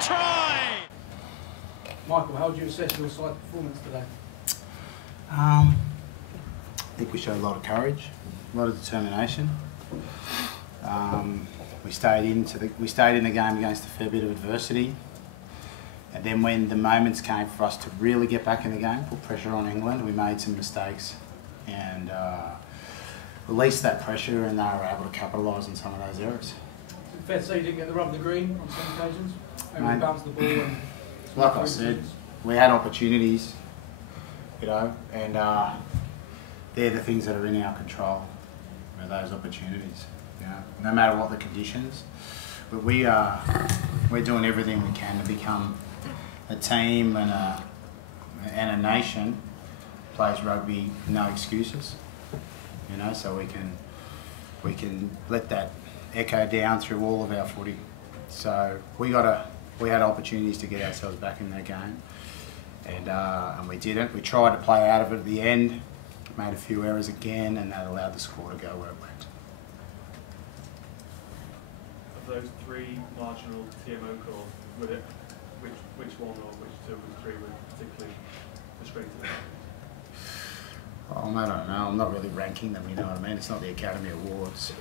try! Michael, how would you assess your side performance today? I think we showed a lot of courage, a lot of determination. We stayed in the game against a fair bit of adversity, and then when the moments came for us to really get back in the game, put pressure on England, we made some mistakes and released that pressure, and they were able to capitalise on some of those errors. Is it fair to say you didn't get the rub of the green on some occasions? Maybe you bounced the ball and... Like I said, we had opportunities, you know, and they're the things that are in our control, those opportunities, you know, no matter what the conditions. But we're doing everything we can to become a team and a nation plays rugby no excuses, you know, so we can let that echo down through all of our footy. So we had opportunities to get ourselves back in that game, and we didn't. We tried to play out of it at the end, made a few errors again, and that allowed the score to go where it went. Of those three marginal TMO calls, which one or which two of the three were particularly frustrating? I don't know. I'm not really ranking them, you know what I mean? It's not the Academy Awards.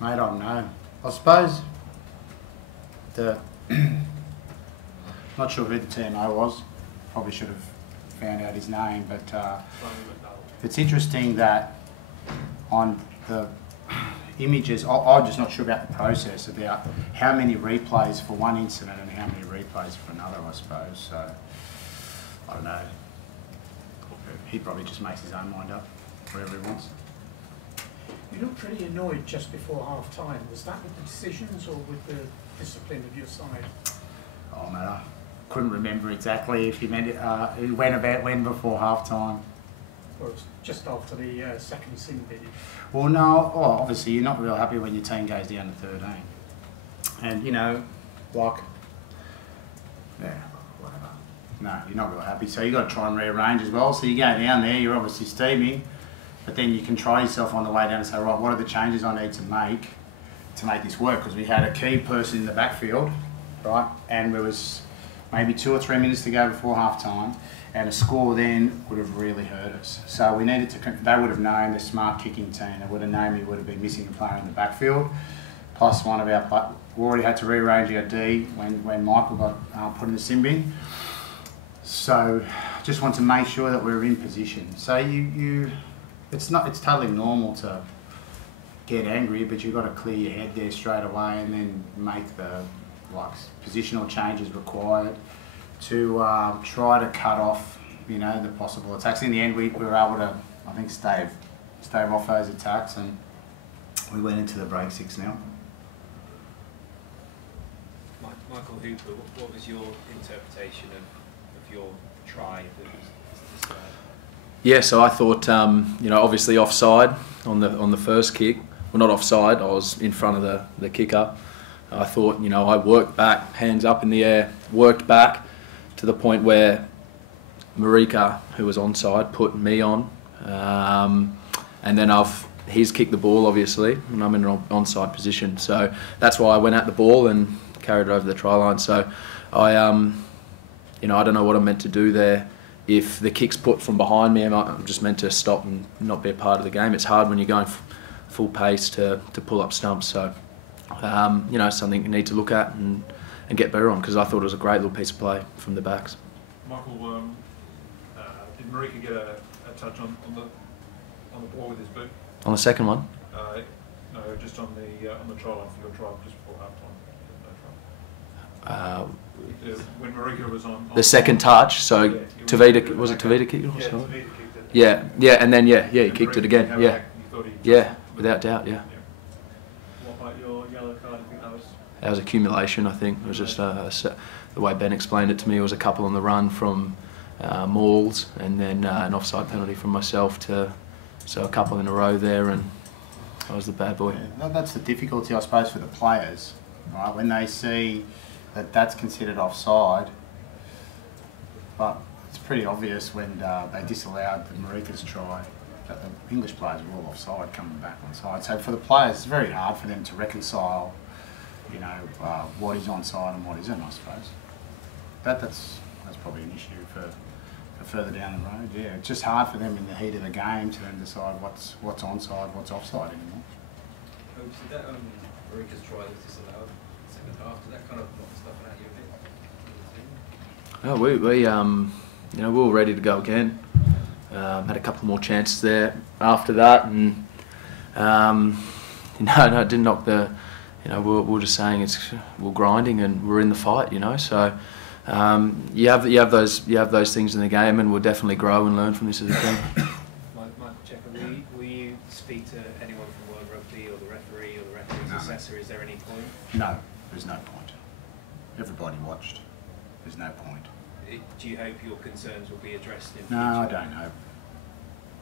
Mate, I don't know. I suppose not sure who the TMO was. Probably should have found out his name, but it's interesting that on the images, I'm just not sure about the process, about how many replays for one incident and how many replays for another, I suppose. So, I don't know. He probably just makes his own mind up, whatever he wants. You looked pretty annoyed just before half-time. Was that with the decisions or with the discipline of your side? Oh, man, I couldn't remember exactly if he meant it. When before half-time. Or it was just after the second sin, did you? Well, no. Oh, obviously, you're not real happy when your team goes down to 13. And, you know, like, yeah, whatever. No, you're not real happy. So you've got to try and rearrange as well. So you go down there, you're obviously steaming, but then you can try yourself on the way down and say, right, what are the changes I need to make this work? Because we had a key person in the backfield, right? And there was maybe 2 or 3 minutes to go before half-time, and a score then would have really hurt us. So we needed to, they would have known, the smart kicking team, they would have known we would have been missing a player in the backfield, plus one of our, we already had to rearrange our D when Michael got put in the sin bin. So just want to make sure that we're in position. So it's totally normal to get angry, but you've got to clear your head there straight away and then make the positional changes required to try to cut off, you know, the possible attacks. In the end, we were able to, I think, stave off those attacks, and we went into the break 6-0. Michael Hooper, what was your interpretation of your try that was described? Yeah, so I thought, you know, obviously offside on the first kick. Well, not offside. I was in front of the kicker. I thought, you know, I worked back, hands up in the air, worked back to the point where Marika, who was onside, put me on, and then he's kicked the ball, obviously, and I'm in an onside position. So that's why I went at the ball and carried it over the try line. So you know, I don't know what I'm meant to do there. If the kick's put from behind me, I'm just meant to stop and not be a part of the game. It's hard when you're going full pace to pull up stumps. So, you know, something you need to look at and get better on, because I thought it was a great little piece of play from the backs. Michael, did Marika get a touch on the ball with his boot? On the second one? No, just on the try line for your try just before half time. When Marika was on the second touch, so yeah, Tavita, was it Tavita kicked it? Yeah, Tavita kicked it. Yeah, and then he kicked it again. Yeah, without doubt. Yeah. What about your yellow card? I think that was accumulation. I think it was just the way Ben explained it to me. It was a couple on the run from Mauls, and then an offside penalty from myself so a couple in a row there, and I was the bad boy. Yeah, that's the difficulty, I suppose, for the players, right? When they see that that's considered offside, but it's pretty obvious when they disallowed the Marika's try that the English players were all offside coming back on side. So for the players, it's very hard for them to reconcile you know, what is onside and what isn't, I suppose. That's probably an issue for further down the road. Yeah, it's just hard for them in the heat of the game to then decide what's onside, what's offside anymore. Hopes, did that Marika's try was disallowed second half? Did that kind of knock stuff out you a bit? No, we you know, we were ready to go again. Had a couple more chances there after that, and no, it didn't knock the. You know, we're just saying we're grinding and we're in the fight. You know, so you have those things in the game, and we'll definitely grow and learn from this as a team. Michael Cheika, will you speak to anyone from World Rugby or the referee or the referee's assessor? Is there any point? No, there's no point. Everybody watched. There's no point. Do you hope your concerns will be addressed in future? No, I don't hope.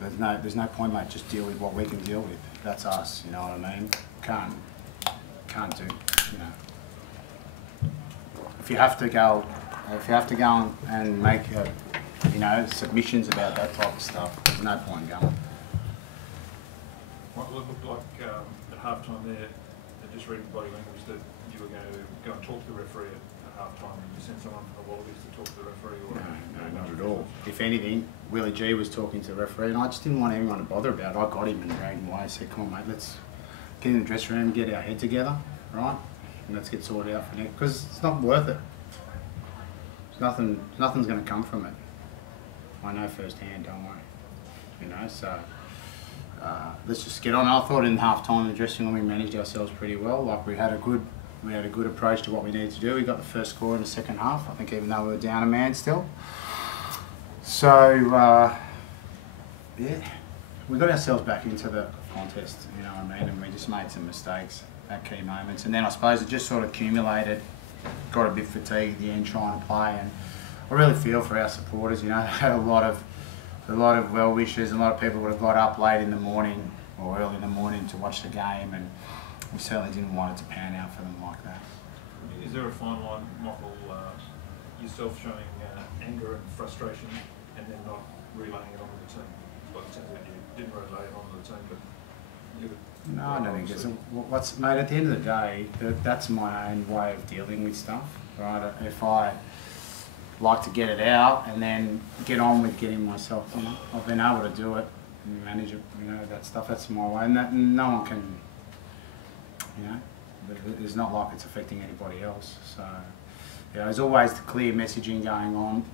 There's no point, mate. Just deal with what we can deal with. That's us. You know what I mean? Can't do. You know. If you have to go and make you know, submissions about that type of stuff, there's no point going. Michael, it looked like at half time there, just reading body language, that you were going to go and talk to the referee at half time, and you sent someone from the Wallabies to talk to the referee? Or No, not at all. If anything, Willie G was talking to the referee, and I just didn't want anyone to bother about it. I got him and dragged him away. I said, come on, mate, let's get in the dressing room, get our head together, right? And let's get sorted out for next, because it's not worth it. Nothing's going to come from it. I know firsthand, don't worry. You know, so let's just get on. I thought in half time in the dressing room we managed ourselves pretty well. Like we had a good approach to what we needed to do. We got the first score in the second half, I think, even though we were down a man still. So yeah, we got ourselves back into the contest, you know what I mean, and we just made some mistakes at key moments, and then I suppose it just sort of accumulated. Got a bit fatigued at the end trying to play, and I really feel for our supporters. You know, they had a lot of well wishers, and a lot of people would have got up late in the morning or early in the morning to watch the game, and we certainly didn't want it to pan out for them like that. Is there a fine line, Michael, yourself showing anger and frustration and then not relaying it onto the team? Well, it sounds like you didn't relay it onto the team, but you would. No, I don't think it's mate. At the end of the day, that's my own way of dealing with stuff, right? If I like to get it out and then get on with getting myself, you know, I've been able to do it and manage it, you know, that stuff. That's my way, and no one can, you know. But it's not like it's affecting anybody else. So, yeah, there's always the clear messaging going on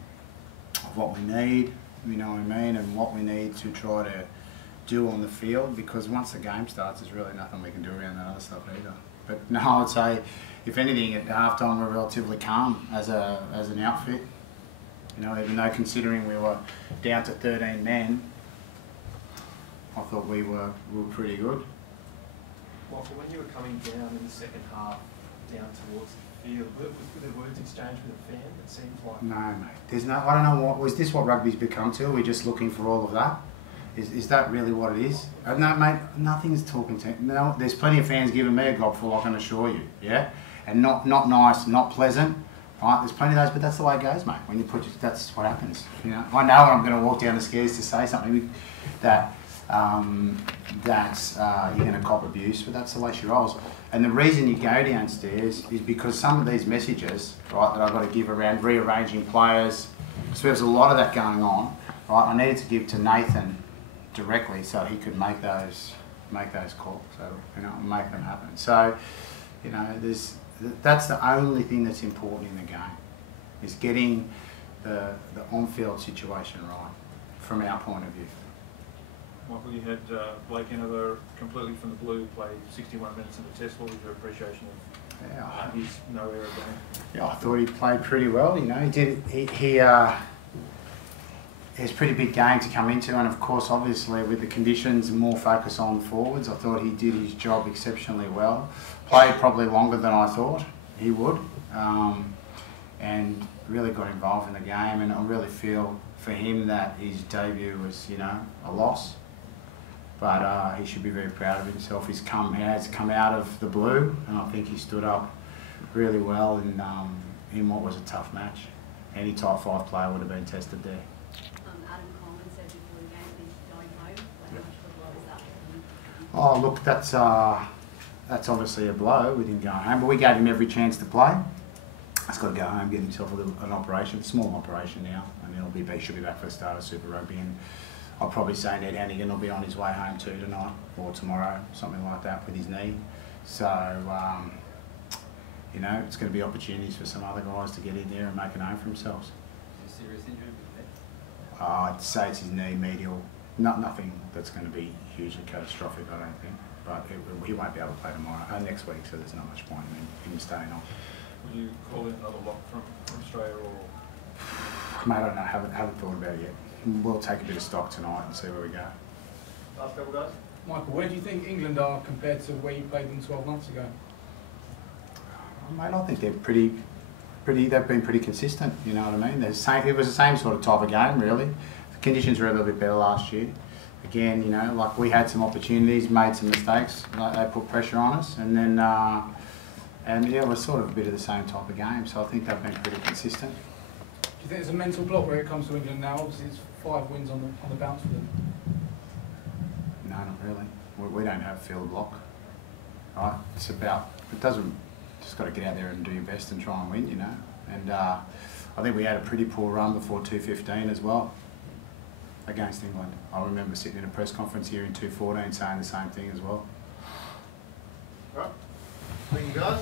of what we need, you know what I mean, and what we need to try to do on the field, because once the game starts, there's really nothing we can do around that other stuff either. But no, I would say, if anything, at halftime we're relatively calm as an outfit. You know, even though considering we were down to 13 men, I thought we were pretty good. Michael, when you were coming down in the second half, down towards the field, were there words exchanged with a fan? It seems like. No, mate. There's no. I don't know what was this. What rugby's become to? Are we just looking for all of that? Is that really what it is? No, mate, nothing's talking to... No, there's plenty of fans giving me a gobful, I can assure you, yeah? And not nice, not pleasant, right? There's plenty of those, but that's the way it goes, mate. When you put your, that's what happens, you know? I know I'm going to walk down the stairs to say something that you're going to cop abuse, but that's the way she rolls. And the reason you go downstairs is because some of these messages, right, that I've got to give around rearranging players, so there's a lot of that going on, right? I needed to give to Nathan directly so he could make those calls, so, you know, make them happen. So, you know, that's the only thing that's important in the game, is getting the on-field situation right from our point of view. Michael, you had Blake Enover completely from the blue play 61 minutes in the test. What was your appreciation of his no error game? Yeah, I thought he played pretty well. You know, he did. It's a pretty big game to come into, and of course, obviously, with the conditions, more focus on forwards. I thought he did his job exceptionally well. Played probably longer than I thought he would, and really got involved in the game. And I really feel for him that his debut was, you know, a loss. But he should be very proud of himself. He has come out of the blue, and I think he stood up really well in what was a tough match. Any top 5 player would have been tested there. Oh, look, that's that's obviously a blow with him going home. But we gave him every chance to play. He's got to go home, get himself an operation, small operation now, and he should be back for the start of Super Rugby. And I'll probably say Ned Hannigan will be on his way home too tonight or tomorrow, something like that, with his knee. So, you know, it's going to be opportunities for some other guys to get in there and make a name for themselves. Is it a serious injury? I'd say it's his knee, medial. Nothing that's going to be hugely catastrophic, I don't think. But he won't be able to play tomorrow, next week, so there's not much point in him staying on. Will you call in another lock from Australia or? Mate, I don't know, haven't thought about it yet. We'll take a bit of stock tonight and see where we go. Last couple guys. Michael, where do you think England are compared to where you played them 12 months ago? Mate, I think they're they've been pretty consistent, you know what I mean? It was the same sort of type of game, really. The conditions were a little bit better last year. Again, you know, like we had some opportunities, made some mistakes, like they put pressure on us, and then, and yeah, it was sort of a bit of the same type of game, so I think they've been pretty consistent. Do you think there's a mental block where it comes to England now? Obviously, it's 5 wins on the bounce for them. No, not really. We don't have field block, right? It's about, just got to get out there and do your best and try and win, you know. And I think we had a pretty poor run before 2:15 as well against England. I remember sitting in a press conference here in 2:14 saying the same thing as well. All right. Thank you guys.